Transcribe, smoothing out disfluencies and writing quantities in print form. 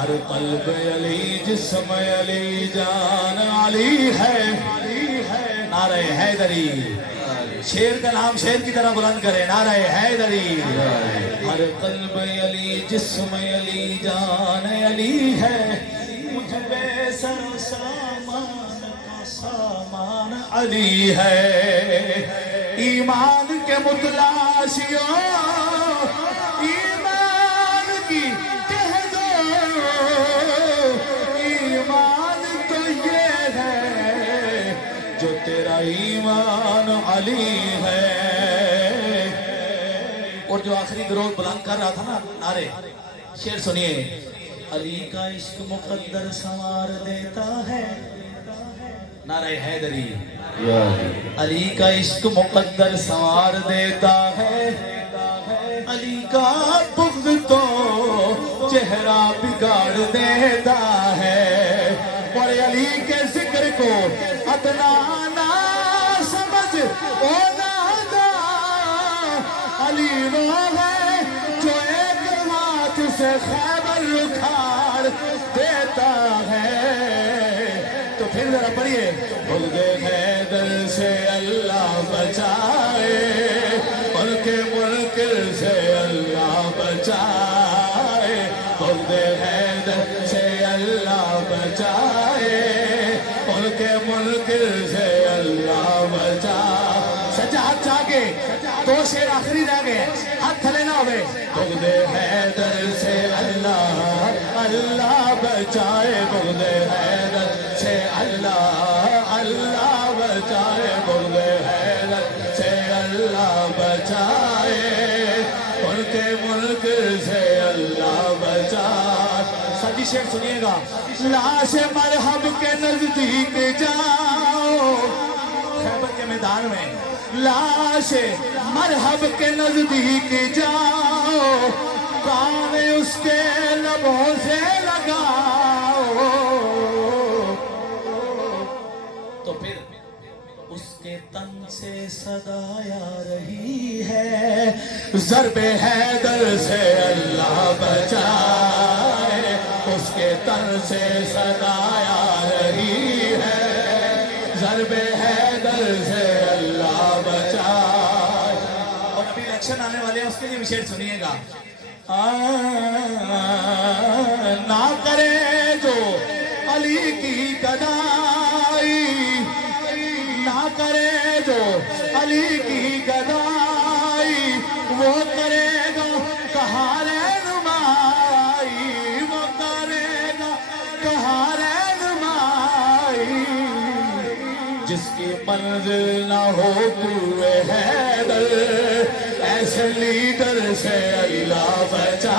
ہر قلب علی جسم علی جان علی ہے نعرہ حیدری شیر کا نام شیر کی طرح بلند کرے نعرہ حیدری ہر قلب علی جسم علی جان علی ہے مجھ بے سر و سامان کا سامان علی ہے ایمان کے متلاشیوں ایمان کی کہہ دو ایمان تو یہ ہے جو تیرا ایمان علی ہے اور جو آخری درود بلند کر رہا تھا نا نعرے شعر سنیے علی کا عشق مقدر سنوار دیتا ہے نعرہ حیدری علی کا عشق مقدر سنوار دیتا ہے علی کا بغض تو چہرہ بگاڑ دیتا ہے اور علی کے ذکر کو ادنا نہ سمجھ او نادا علی وہ ہے جو ایک ہاتھ سے خیبر اکھاڑ دیتا ہے تو پھر ذرا پڑھیے بغض حیدر سے اللہ بچائے ملک سے اللہ بچائے بغض حیدر سے اللہ بچائے ملک سے اللہ بچائے سجاد چاہے دو شیر آخری رہ گئے ہاتھ تھلے نہ ہوئے بغض حیدر سے اللہ بچائے بغض حیدر سے اللہ بچائے بغض حیدر سے اللہ بچائے ان کے ملک سے اللہ بچائے سجی شیخ سنیے گا لاش مرحب کے نزدیک جاؤ خیبر کے میدان میں لاش مرحب کے نزدیک جاؤ کان اس کے لبوں سے لگاؤ تو پھر اس کے تن سے صدا آ رہی ہے ضرب حیدر سے اللہ بچائے اس کے تن سے صدا آ رہی ہے ضرب حیدر سے اللہ بچائے اور ابھی الیکشن آنے والے ہیں اس کے لیے شعر سنیے گا نہ کرے جو علی کی گدائی نہ کرے جو علی کی گدائی وہ کرے گا کہاں رہنمائی وہ کرے گا کہاں رہنمائی جس کی منزل نہ ہو کوئے حیدر ایسے لیڈر سے اللہ بچا